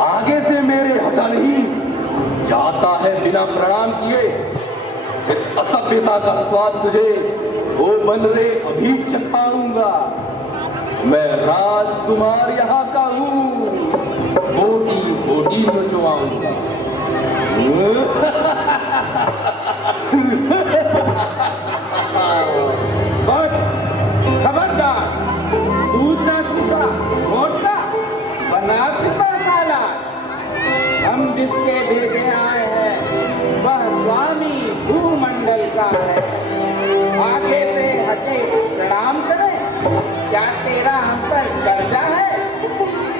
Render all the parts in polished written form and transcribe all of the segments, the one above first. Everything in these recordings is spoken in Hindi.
आगे से मेरे हटा नहीं जाता है बिना प्रणाम किए। इस असभ्यता का स्वाद तुझे वो बन रे अभी चखाऊंगा। मैं राजकुमार यहाँ का हूँ, बोटी बोटी नचवाऊंगा। बस खबरदार, दूध ना सूखा मोटा बना सूखा साला। हम जिसके भेजे आए हैं वह स्वामी भूमंडल का है। आगे से हटे प्रणाम करें, क्या तेरा हम पर कर्जा है?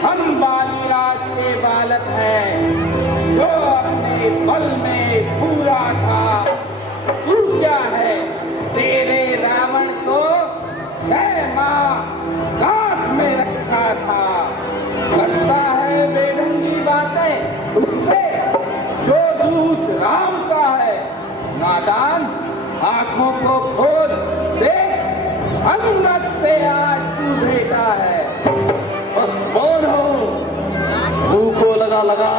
हम बालीराज के बालक हैं, जो अपने बल में पूरा था। तू क्या है? तेरे रावण को 6 माह काट में रखा था। करता है बेढंगी बातें उससे जो दूत राम का है। नादान, आंखों को खोल देख, अंगद से आज तू भेटा है। बस कौन हो? मुंह को लगा लगा,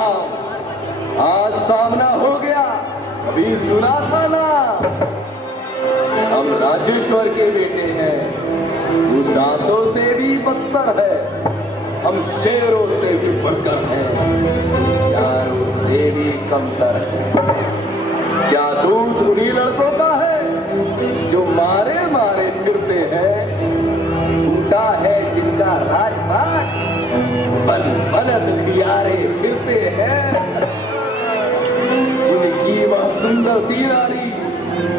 आज सामना हो गया। अभी सुना था ना, हम राजेश्वर के बेटे हैं। तू दासों से भी बदतर है, हम शेरों से भी बढ़कर हैं, यारों से भी कमतर है। क्या दूध उन्हीं लड़कों का है जो मारे मारे फिरते हैं? टूटा है जिनका राजपाट, बल बलद खियारे फिरते हैं। जिनकी वह सुंदर सी नारी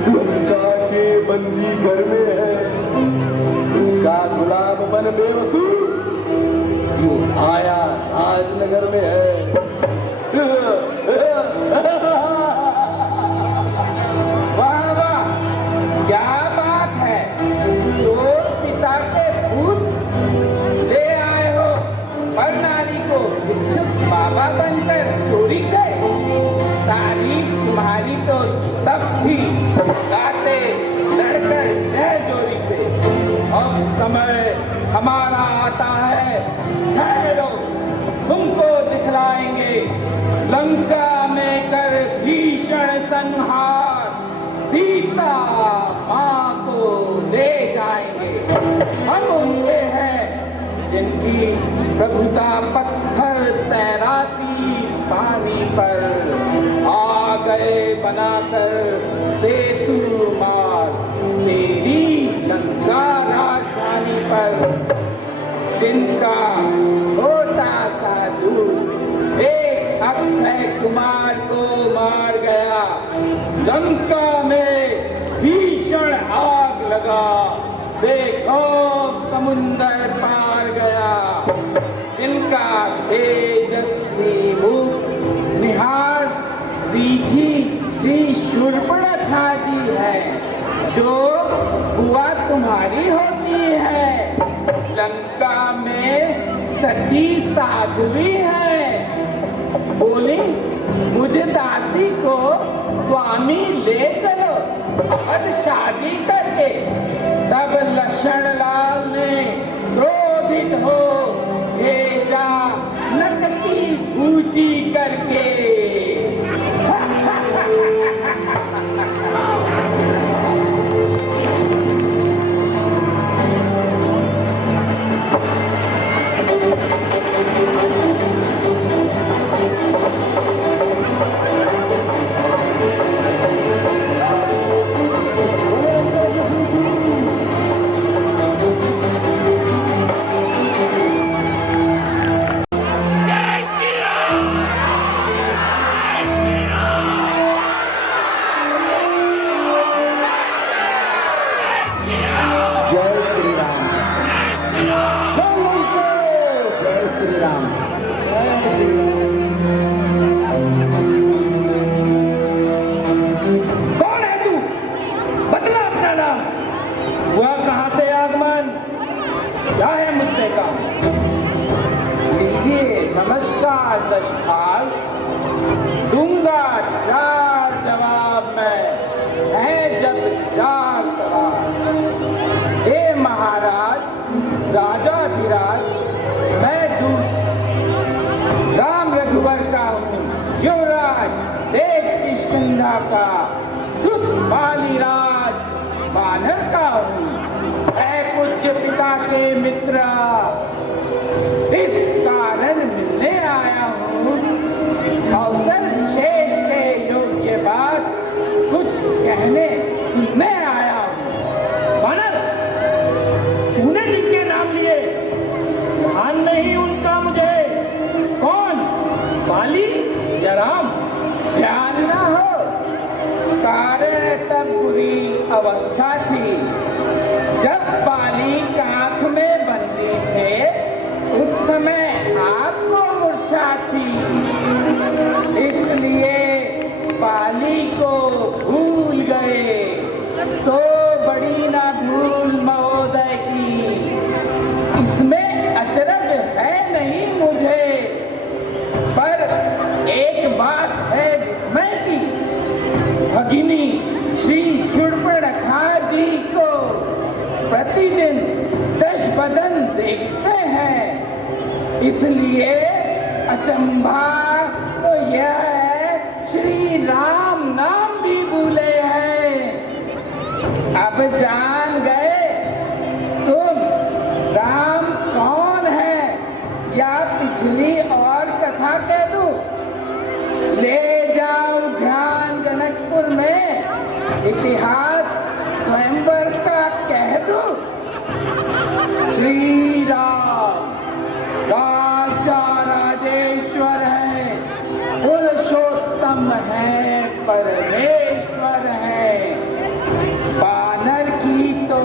लंका के बंदी घर में है, उनका गुलाम बन बेवकूफ क्यों आया राजनगर में है? वाह वाह, क्या बात है। चोर पिता के भूत ले आए हो प्रणाली को भिक्षुक बाबा बनकर चोरी से। तारीफ तुम्हारी तो तब थी गाते लड़कर जय जोरी से। अब समय हमारा आता है, ठहरो तुमको दिखलाएंगे लंका में कर भीषण संहार। सीता माँ को ले जाएंगे। हम उनके हैं जिनकी प्रभुता पत्थर तैराती पानी पर। आ गए बनाकर सेतु मार तेरी लंका राजधानी पर। जिनका छोटा सा दूत एक अक्षय कुमार को मार गया, लंका में भीषण आग लगा, देखो समुंदर पार गया। जिनका तेजस्वी मुख निहार रीझी श्री शूर्पणखा जी है, जो बुआ तुम्हारी होती है। लंका में सती साध्वी है, बोली मुझे दासी को स्वामी ले चलो और शादी करके। तब लक्ष्मण लाल ने क्रोधित हो भेजा नकटी पूजी करके। नमस्कार दशपाल, दूंगा 4 जवाब मैं, है जब 4 सवाल। हे महाराज, राजाधिराज, मैं दूत राम रघुवर का हूँ, युवराज देश किष्किंधा का, सुत बालीराज वानर का हूँ। मैं पूज्य पिता के मित्र, इस कारण मिलने आया हूँ। अवसर विशेष के योग्य बात कुछ कहने सुनने आया हूँ। वानर, तूने जिनके नाम लिए ध्यान नहीं उनका मुझे, कौन, बाली या राम? ध्यान न हो, कारण तब बुरी अवस्था थी जब बाली की आंख में बंदी थे, उस समय आपको मूर्छा थी, इसलिए बाली को भूल गए। तो बड़ी ना भूल महोदय की, इसमें अचरज है नहीं मुझे, पर एक बात है विस्मय की। भगिनी श्री शूर्पणखा जी को प्रतिदिन दशबदन देखते हैं, इसलिए अचंभा तो यह है श्री राम नाम भी भूले हैं। अब जान गए तुम राम कौन है, या पिछली और कथा कह दूं? ले जाओ ध्यान जनकपुर में इतिहास स्वयंवर का कह दूं। श्री राम राजा राजेश्वर है, पुरुषोत्तम है, परमेश्वर है। वानर की तो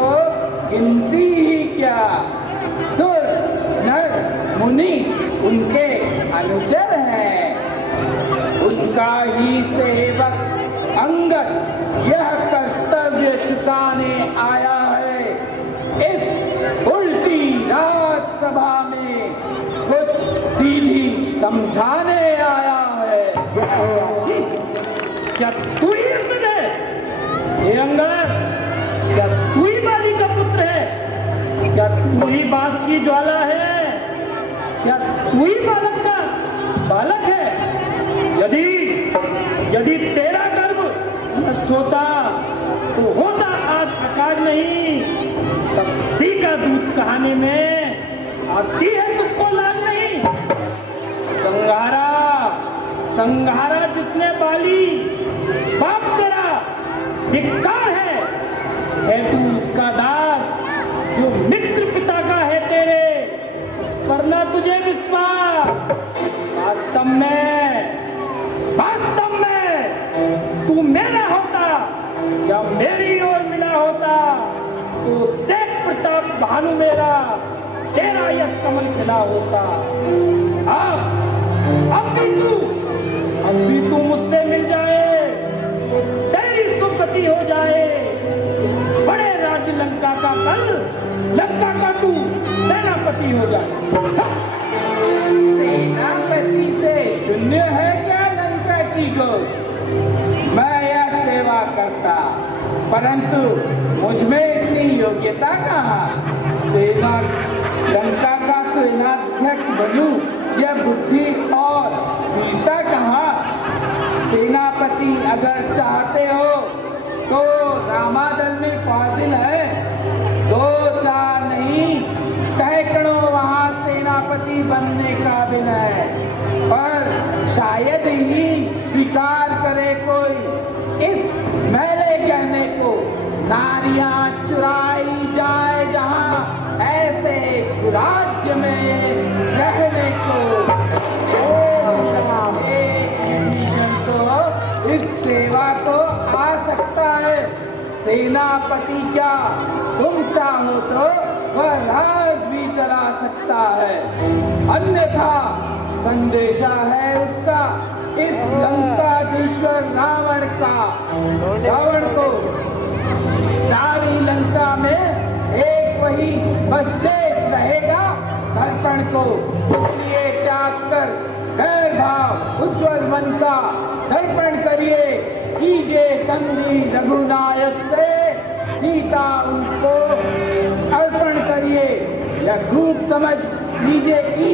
गिनती ही क्या, सुर नर मुनि उनके अनुचर हैं। उनका ही सेवक अंगद यह कर्तव्य चुकाने आया है। इस उल्टी राजसभा में कुछ सीधी समझाने आया है। क्या तू ही अंगद है? ये अंगद, क्या तू ही बाली का पुत्र है? क्या तू ही बांस की ज्वाला है? क्या तू ही बालक का बालक है? यदि तेरा गर्भ नष्ट होता तो होता आज प्रकाश नहीं, तब सी का दूध कहानी में आती है तुझको लाज नहीं। संघारा जिसने बाली बाप तेरा, धिक्कार है तू उसका दास, जो मित्र पिता का है तेरे, पर ना तुझे विश्वास। वास्तव में तू मेरा होता या मेरी ओर मिला होता, तो देख प्रताप भानु मेरा, तेरा यश कमल खिला होता। अब भी तू मुझसे मिल जाए, तेरी सुगति हो जाए। बड़े राज्य लंका का कल, लंका का तू सेनापति हो जाए। सेनापति से शून्य है क्या लंका की गोद? मैं यह सेवा करता, परंतु मुझ में इतनी योग्यता कहाँ? लंका का सेनाध्यक्ष बनूं, यह बुद्धि और वीरता कहाँ? सेनापति अगर चाहते हो तो रामादल में फाजिल है, 2-4 नहीं सैकड़ों वहां सेनापति बनने काबिल है, पर शायद ही स्वीकार करे कोई इस मैले कहने को। नारियां चुराई जाए जहां ऐसे राज्य में रहने को, तो इस सेवा को आ सकता है। सेनापति क्या तुम चाहो तो वह राज भी चला सकता है, अन्यथा संदेशा है उसका इस लंकाधीश्वर रावण का। रावण को सारी लंका में एक वही बस शेष रहेगा, दर्पण को, इसलिए त्याग कर गैर भाव उज्ज्वल मन का दर्पण करिए, कीजिए संधि रघुनायक से, सीता उनको अर्पण करिए। यह खूब समझ लीजिए की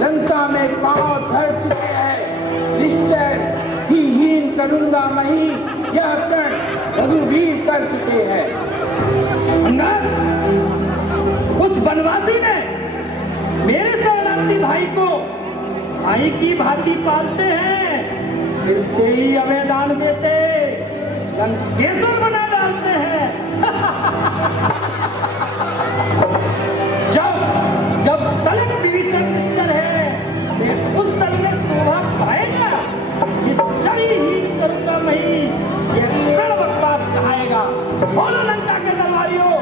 लंका में पांव धर चुके हैं। निश्चय ही हीन करूंगा मही, यह कण रघुवीर कर चुके हैं। अंगद, उस बनवासी ने मेरे शरणार्थी भाई को भाई की भांति पालते हैं, फिर तेरी अवैधान देते लंकेश्वर बना डालते हैं। जब तलक विभीषण निश्चल है, फिर उस तल में शोभा पाएगा। निश्चय ही करूंगा मही, ये सर्व बकवास कहाएगा। बोलो लंका के दरबारियों।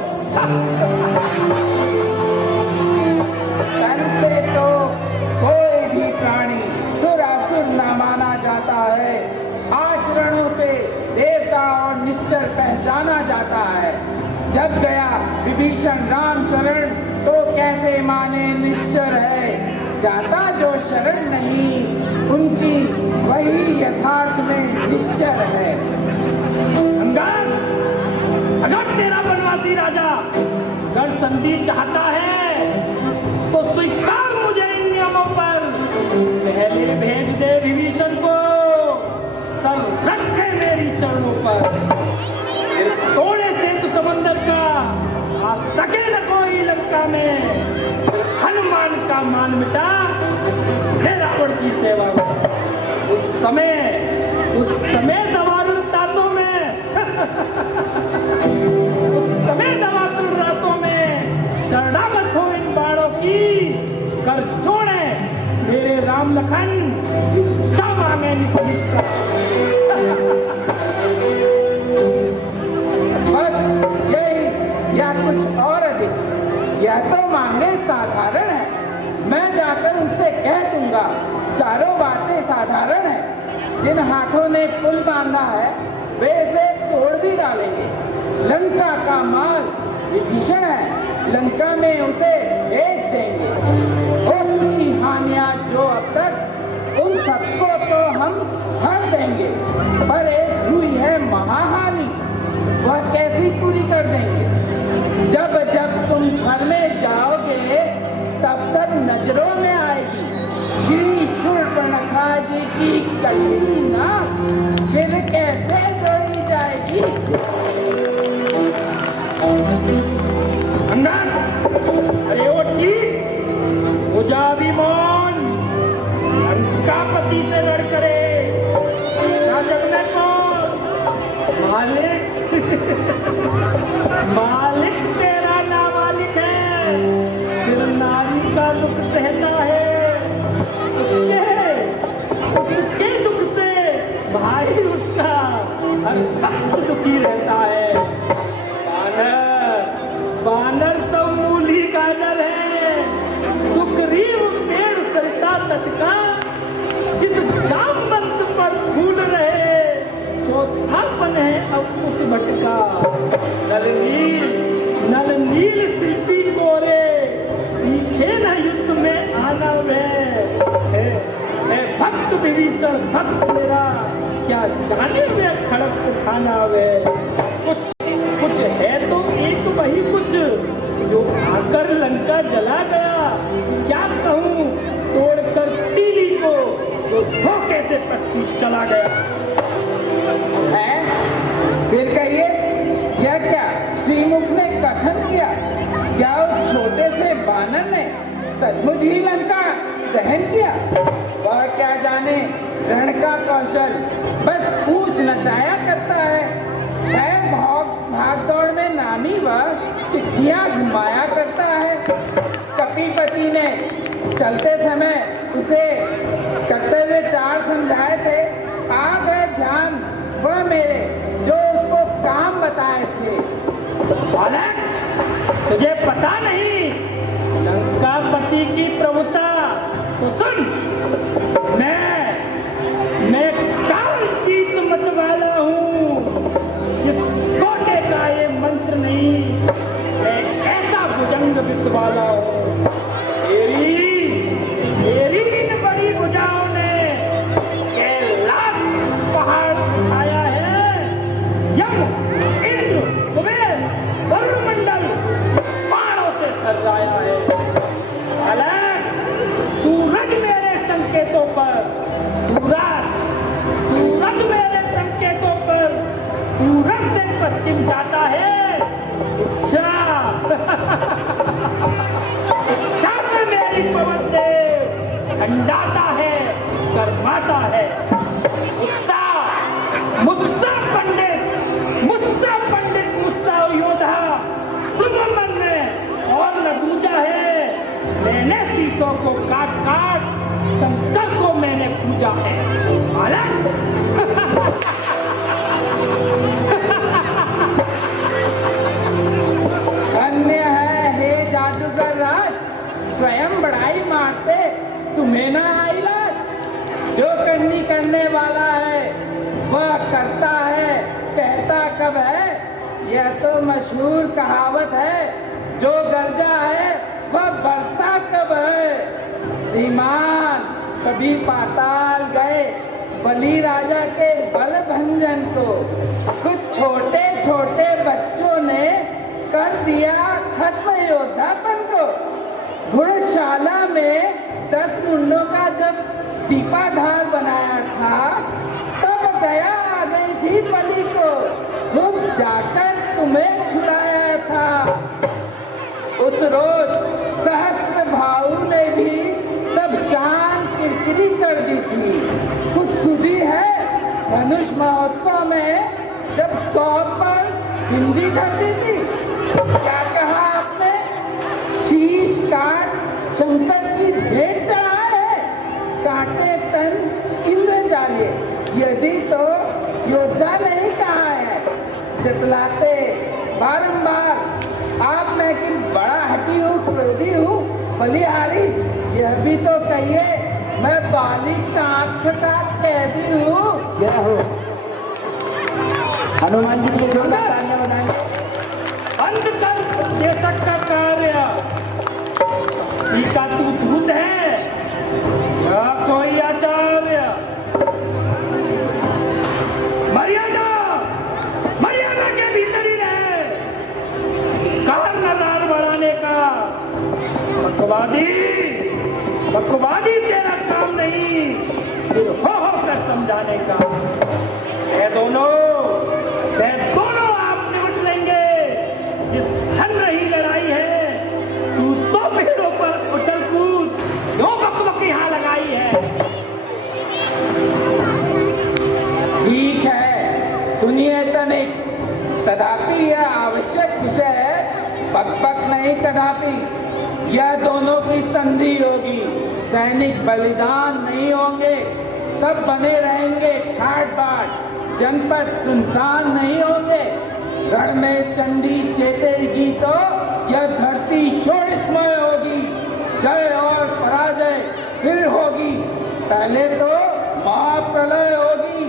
तन से तो कोई भी प्राणी सुरासुर न माना जाता है, आचरणों से देवता और निश्चर पहचाना जाता है। जब गया विभीषण राम शरण, तो कैसे माने निश्चर है। जाता जो शरण नहीं, उनकी वही यथार्थ में निश्चर है। अंगद, अगर तेरा बनवासी राजा अगर संधि चाहता है तो स्वीकार मुझे इन नियमों पर। पहले भेज दे विभीषण को, सर रखे मेरी चरणों पर। फिर तोड़े सेतु समंदर का आ सके न कोई लंका में। फिर हनुमान का मान मिटा फिर रावण की सेवा में। उस समय दवारुण तातों में उस समय दवारुण रातों में शरणागत हो इन बाणों की। कर जोड़े मेरे राम लखन, इच्छा मांगे निष्ठा। बस यही या कुछ और अधिक, यह तो मांगे साधारण है। मैं जाकर उनसे कह दूंगा, चारों बातें साधारण है। जिन हाथों ने पुल बांधा है वे इसे तोड़ भी डालेंगे। लंका का माल विभीषण है, लंका में उसे भेज देंगे। हो चुकी हानियां जो अब तक, उन सबको तो हम भर देंगे। पर एक हुई है महाहानि, वह कैसी पूरी कर देंगे। जब जब तुम घर में जाओगे तब तक नजरों में आएगी श्री शूर्पणखा जी की कटनी ना, फिर कैसे जोड़ी जाएगी। अंगद, अरे ओ ठीक हो जा भी मौन। लंकापति से लड़ करे राजगने को मालिक तेरा नामालिक है। फिर नारी का दुख सहता है, उसके दुख से भाई उसका हर वक्त दुखी रहता है। बानर सब मूली गाजर है, सुग्रीव पेड़ सरिता तट का। जिस जामवंत पर फूल रहे, चौथापन है अब उस भटका। नल नील शिल्पी कोरे, सीखे न युद्ध में आना वे। भक्त विभीषण भक्त मेरा, क्या जाने में खड़क उठाना वे। कुछ है तो एक वही कुछ, जो आकर लंका जला गया। क्या कहूँ तोड़कर तीली को, जो धोखे से पक्षी चला गया है। फिर कहिए, यह क्या श्रीमुख ने कथन किया? क्या उस छोटे से बानर ने सचमुच ही लंका दहन किया? वह क्या जाने रण का कौशल, बस पूछ नचाया करता है। भाग दौड़ में नामी वह चिट्ठियां घुमाया करता है। कपीपति ने चलते समय उसे कर्तव्य 4 समझाए थे, आ गए ध्यान वह मेरे जो उसको काम बताए थे। बालक, तुझे पता नहीं लंकापति की प्रभुता? तो सुन, मैं काल जीत मत वाला हूँ। जिस कोटे का ये मंत्र नहीं, मैं ऐसा भुजंग विषवाला हूँ। मेरी इन बड़ी भुजाओं ने कैलाश पहाड़ उठाया है। यम, इंद्र, कुबेर, वरुणमंडल बाणों से थर्राया है। बालक, दंडाता है, करवाता है। मुस्सा पंडित मुस्सा योद्धा तुम मन में और न दूजा है। मैंने शीशों को काट काट शंकर को मैंने पूजा है। मालक धन्य है हे जादूगर राज, स्वयं बड़ाई मारते तुम्हें ना आई लाज। जो करने वाला है वह करता है, कहता कब है। यह तो मशहूर कहावत है, जो गरजा है वह बरसा कब है। श्रीमान कभी पाताल गए बलि राजा के बल भंजन को। कुछ छोटे छोटे बच्चों ने कर दिया खत्म योद्धापन को। घुड़शाला में 10 मुंडों का जब दीपाधार बनाया था, तब दया आ गई थी बलि को। खुद जाकर तुम्हें छुड़ाया था। उस रोज सहस्त्र भाऊ ने भी सब शान किरकिरी कर दी थी। कुछ सुधी है धनुष महोत्सव में जब 100 पर हिंदी करती थी। क्या कहा आपने? शीश काट शंकर की भेंट चढ़ाए है, काटे तन इंद्र जाले। यदि तो योद्धा नहीं कहा है, जतलाते बारंबार आप मैं कि बड़ा हटी हूँ, क्रोधी हूँ, बलिहारी। यह भी तो कहिए मैं बालिक का आंख का कैदी हूँ। जय हो हनुमान जी के जोरदार तालियां बजाएं। अंत कर ये सकता कार्य सीता तू दूत है या कोई आचार्य। मर्यादा के भीतर ही रहे। कार नजार बढ़ाने का बकवादी तेरा काम नहीं, फिर हो कर समझाने का। ये दोनों आप निपट लेंगे। जिस धन रही लड़ाई है, तू तो पेड़ों पर उछल कूद क्यों बक यहाँ लगाई है। ठीक है, सुनिए तनिक। तथापि यह आवश्यक विषय है, बक नहीं। कदापि यह दोनों की संधि होगी। सैनिक बलिदान नहीं होंगे, सब बने रहेंगे ठाट बाट। जनपद सुनसान नहीं होंगे। रण में चंडी चेतेगी तो यह धरती शोणितमय होगी। जय और पराजय फिर होगी। पहले तो महाप्रलय होगी।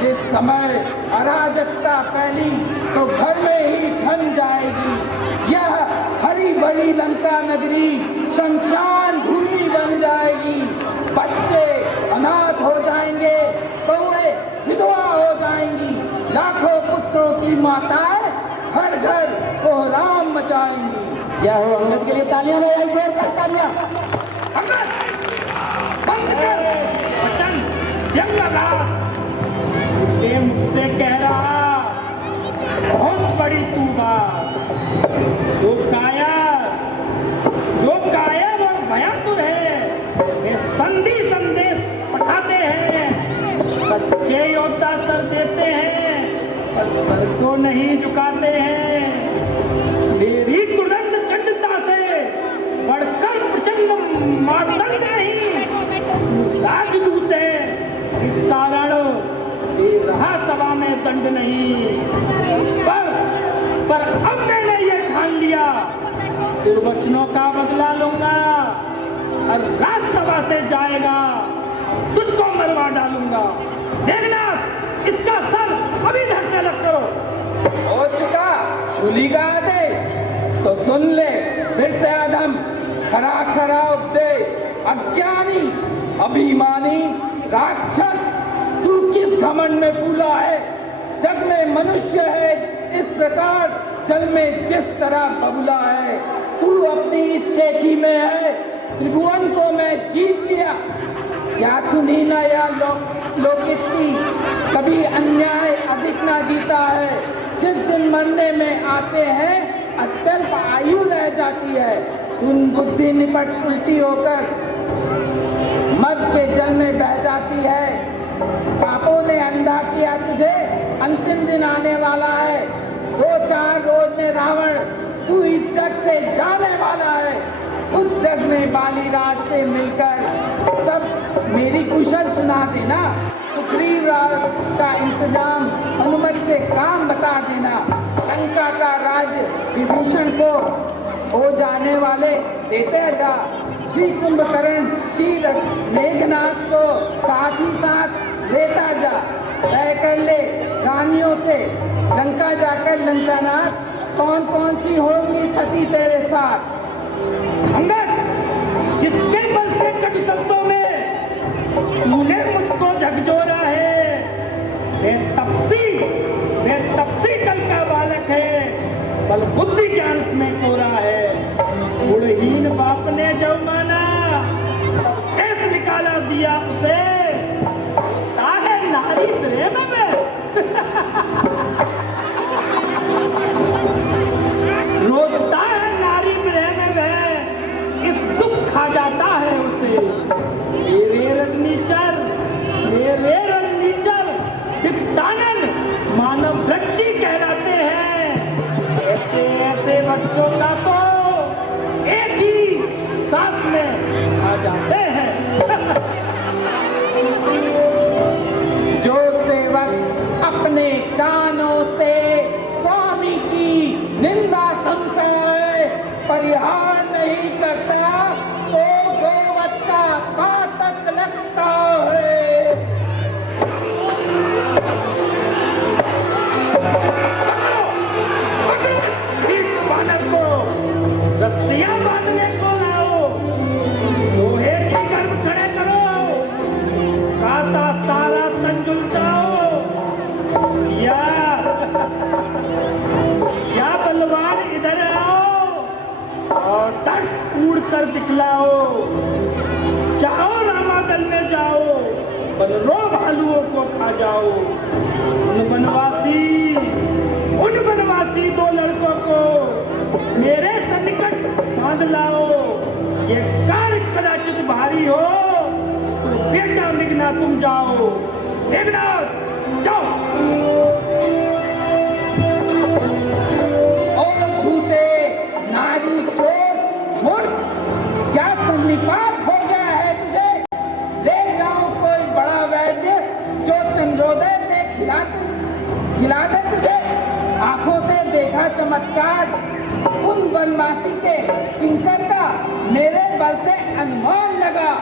जिस समय अराजकता फैली तो घर में ही ठन जाएगी। यह हरी भरी लंका नगरी शमशान भूमि बन जाएगी। बच्चे अनाथ हो जाएंगे, बहुएं विधवा हो जाएंगी। लाखों पुत्रों की माताएं हर घर कोहराम मचाएंगी। जय हो अंगद के लिए तालियां बजाई, जोरदार तालियां। अंगद बंद कर वचन, जंग लगा। ये मुझसे कह रहा बहुत बड़ी तू बात। जो कायर और भयंकर है, ये संधि संदेश पठाते हैं। सच्चे योद्धा सर देते हैं पर सर को नहीं झुकाते हैं। मेरी तुरंत चंडता से बढ़कर प्रचंड मातंग नहीं, राजदूत है। इस कारण रहा सभा में दंड नहीं। पर अब मैंने ये ठान लिया, दुर्वचनों का बदला लूंगा और राज्यसभा से जाएगा, तुझको मरवा डालूंगा। देखना इसका सर अभी धड़ से अलग करो। हो चुका शूली का आदेश तो सुन ले। फिर से अधम खरा खरा उपदेश। अज्ञानी अभिमानी राक्षस, तू किस घमंड में फूला है। जग में मनुष्य है इस प्रकार, जल में जिस तरह बबुला है। तू अपनी इस शेखी में है, त्रिभुवन को मैं जीत लिया। क्या सुनी ना या लोकित्री, कभी अन्याय अधिक ना जीता है। जिस दिन मरने में आते हैं अत्यल्प आयु रह जाती है। तुम बुद्धि निपट उल्टी होकर के जल में बह जाती है। पापों ने अंधा किया तुझे, अंतिम दिन आने वाला है। 2-4 रोज में रावण तू इस जग से जाने वाला है। उस जग में बाली राज से मिलकर सब मेरी कुशल सुना देना। सुग्रीव राज का इंतजाम हनुमत से काम बता देना। लंका का राज विभीषण को हो जाने वाले देते जा। श्री कुंभकर्ण श्री मेघनाथ को साथ ही साथ लेता जा। तय कर ले रानियों से लंका जाकर लंकानाथ कौन कौन सी होंगी सती तेरे साथ। अंगद, जिसके बल से जग शब्दों में तूने मुझको झकझोरा है, वे तपसी कल का बालक है, बल बुद्धि ज्ञान में कोरा है। गुणहीन बाप ने जब माना कैसे निकाला दिया उसे, ताहे नारी प्रेम में रोता है नारी प्रेम में, इस दुख खा जाता है उसे। मेरे रजनीचर विपदानन मानव वृक्षी कहलाते हैं। ऐसे ऐसे बच्चों का तो एक ही सांस में आ जाते हैं। जो सेवक अपने कानों से स्वामी की निंदा सुनता है, परिहार नहीं करता, तो गोवत का पातक लगता है। रस्सियां बांधने को लाओ, लोहे की गर्म छड़े करो, काता सारा संजुल जाओ। या बलवान इधर आओ और तट उड़ कर दिखलाओ। जाओ रामादल में जाओ, बलरो भालुओं को खा जाओ। उन बनवासी 2 लड़कों को मेरे सन्निकट बांध लाओ। ये कार्य कदाचित भारी हो तो बेटा मेघनाथ तुम जाओ। मेघनाथ जाओ। और झूठे नारी चोर मूर्ख, क्या सन्निपात हो गया है तुझे? ले जाओ कोई बड़ा वैद्य जो चंद्रोदय में खिला दे तुझे। आंखों से देखा चमत्कार उन वनवासी के किंकर का मेरे बल से अनुमान लगा।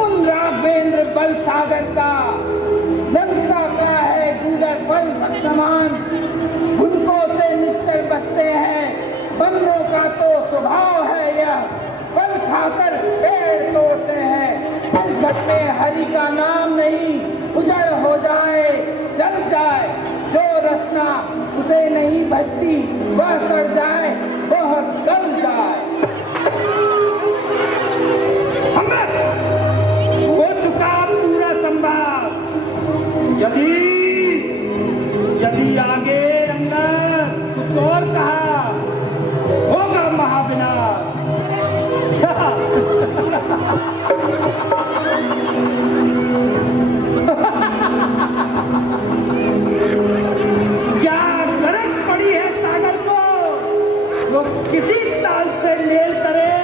उन राघवेंद्र बल सागर का लंका का है गूलर बल समान। उनको से निश्चल बसते हैं, बंदरों का तो स्वभाव है यह, बल खाकर पेड़ तोड़ते हैं। इस घट में हरि का नाम नहीं, उजड़ हो जाए जल जाए जो रसना उसे नहीं बचती, वह सड़ जाए वह गल जाए। हो चुका पूरा संवाद, यदि आगे अंगद कुछ और कहा होगा महाविनाश। क्या गरज पड़ी है सागर को वो किसी ताल से मेल करे,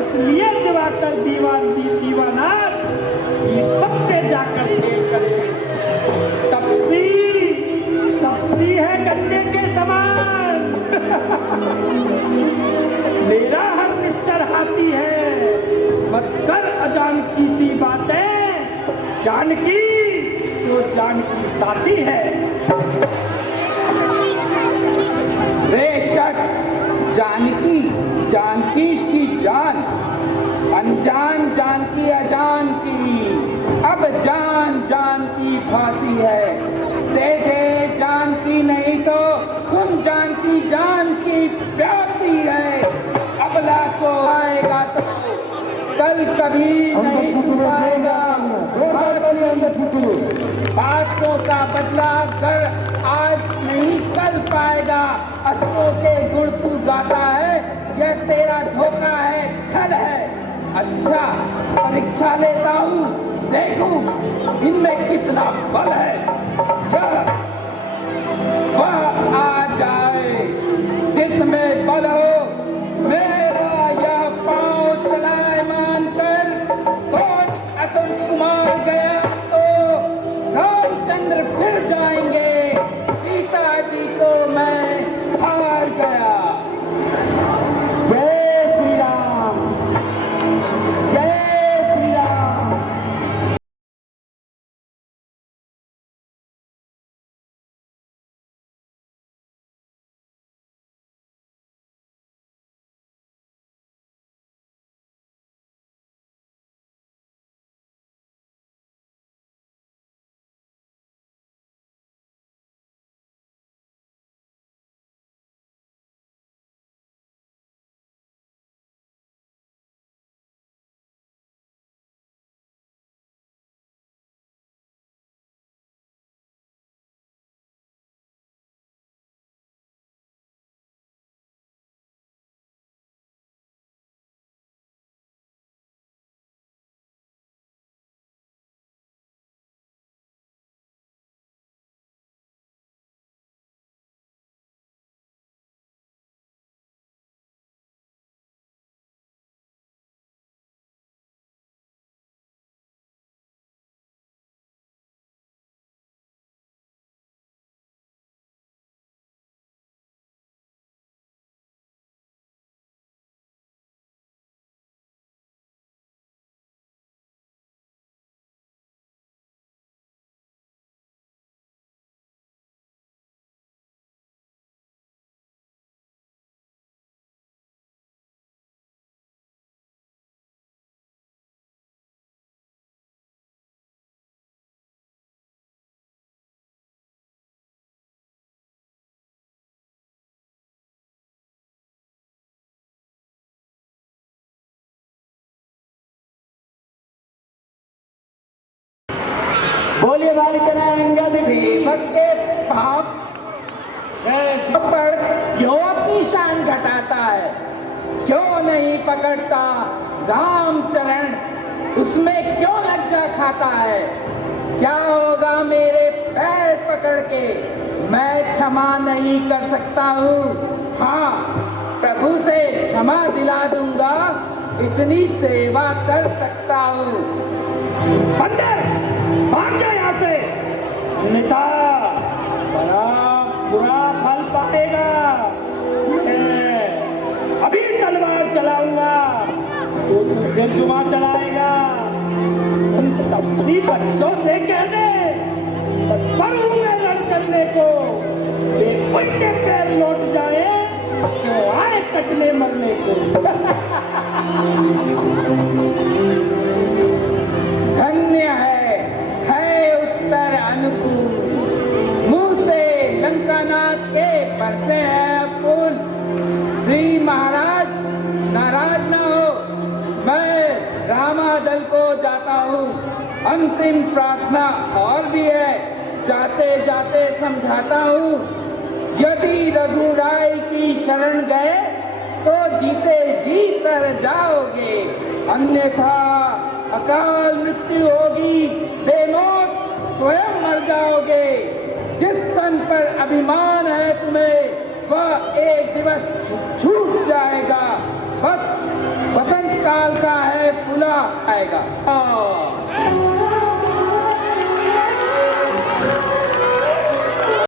इसलिए दिवाकर दीवाना दीपक से जाकर खेल करे। तपसी है गन्ने के समान मेरा हर निश्चर हाथी है, मत कर अजानकी सी बातें, जानकी तो जानकी साथी है। रे शट जानकी की जान, अनजान जानकी अजान की, अब जान की फांसी है। दे जानकी नहीं तो सुन जानकी जान की प्यासी है। अबला को आएगा तो कल कभी नहीं छुपाएगा। बातों का बदला कर आज नहीं कल पाएगा। अशकों के गुण तू गाता है, यह तेरा धोखा है, छल है। अच्छा परीक्षा लेता हूँ, देखूं इनमें कितना बल है। वह आ जाए जिसमें बल हो, मेरा यह पांव चलायमान कर कौन असुर कुमार गया तो रामचंद्र फिर जाएंगे, सीता जी को मैं हार गया। जय श्री राम, जय श्री राम। बोलिए बालिका अंगद सेवक के पाप पर क्यों अपनी शान घटाता है, क्यों नहीं पकड़ता रामचरण, उसमें क्यों लज्जा खाता है। क्या होगा मेरे पैर पकड़ के, मैं क्षमा नहीं कर सकता हूँ। हाँ, प्रभु से क्षमा दिला दूंगा, इतनी सेवा कर सकता हूँ। अंदर भाग जाए यहाँ से, अन्यथा बड़ा बुरा फल पाएगा। मैं अभी तलवार चलाऊंगा तो तू फिर जुमा चलाएगा। उन तपसी बच्चों से कह दे तत्पर हूं मैं लड़ करने को, वे उनके पैर लौट जाए तो आए कटने मरने को। धन्य है उत्तर अनुकूल, मुंह से लंकानाथ के बरसे है फूल। श्री महाराज नाराज न हो, मैं रामादल को जाता हूँ। अंतिम प्रार्थना और भी है, जाते जाते समझाता हूँ। यदि रघुराय की शरण गए तो जीते जी तर जाओगे, अन्यथा अकाल मृत्यु होगी, बेमौत स्वयं मर जाओगे। जिस तन पर अभिमान है तुम्हें, वह एक दिवस छूट जाएगा। बस बसंत काल का है, फूला आएगा।